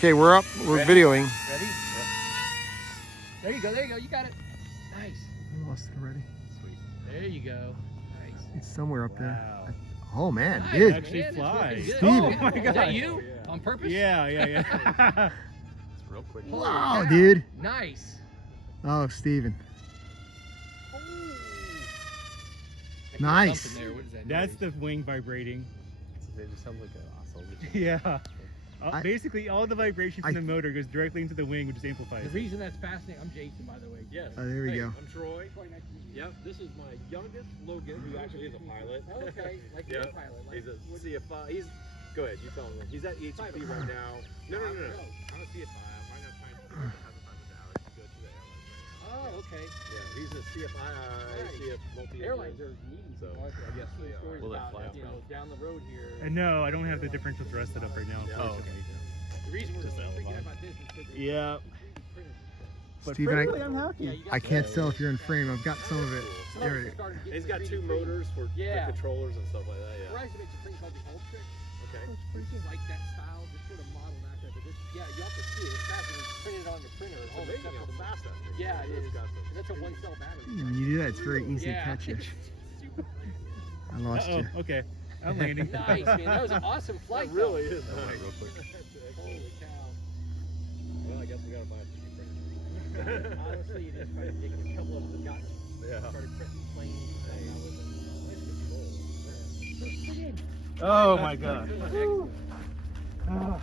Okay, we're up. We're videoing. Ready? Yeah. There you go. There you go. You got it. Nice. I lost it already. Sweet. There you go. Nice. It's somewhere up there. Wow. Oh man, Nice, dude. man. Actually It's flies. working good. Steven. Oh my Is God. that you? On purpose? Yeah. It's real quick. Holy Wow, cow. dude. Nice. Oh, Steven. I hear Nice. something there. What is that That's noise? the wing vibrating. They just sound like an oscillator. Yeah. I- Basically, all the vibration from the motor goes directly into the wing, which is amplified. The reason that's fascinating. I'm Jason, by the way. Yes. Oh, there we go. I'm Troy. Troy, nice to meet you. Yep. This is my youngest, Logan, who actually is a pilot. Oh, okay. Like Yeah. you're a pilot. Like, He's a what- CFI. Go ahead. You tell him. He's at EHP right now. No. I'm a CFI. I'm right now trying to have a time with Alex to go to the airlines. Oh, okay. Yeah. He's a CFI. CF multi. Airlines are needing So, people. I yes, see they are. stories Will they about, fly you know, out? down the road here. No, I don't have the differential thrust set up right now. Yeah. Oh, okay. The reason we're Just the freaking alibi. out about this is because Yeah. But Steven, frankly, I'm happy. yeah, you got I can't the- tell if you're in frame. I've got some of it. some There of it us is. started getting He's got 3D two printing. motors for Yeah. the controllers and stuff like that. Yeah. Verizon makes a print called the Ultrix. Okay. Which is like that style, just sort of modeled after it. But this, yeah, you have to see it. It's fast when you print it on the printer. It's all amazing except how for the- fast that thing is. Yeah, it It's is. got some- And that's a one-cell battery. When you do that, it's very easy Yeah. to catch it. Super I lost you. Okay. I'm landing. nice, man. That was an awesome That flight. really though. is. That went Nice. real quick. Holy cow. Well, I guess we gotta buy a 3D printer. Honestly, it is quite ridiculous. A couple of us have gotten Yeah. started printing planes and stuff now with them. Nice control. Oh my god. Excellent. Ah.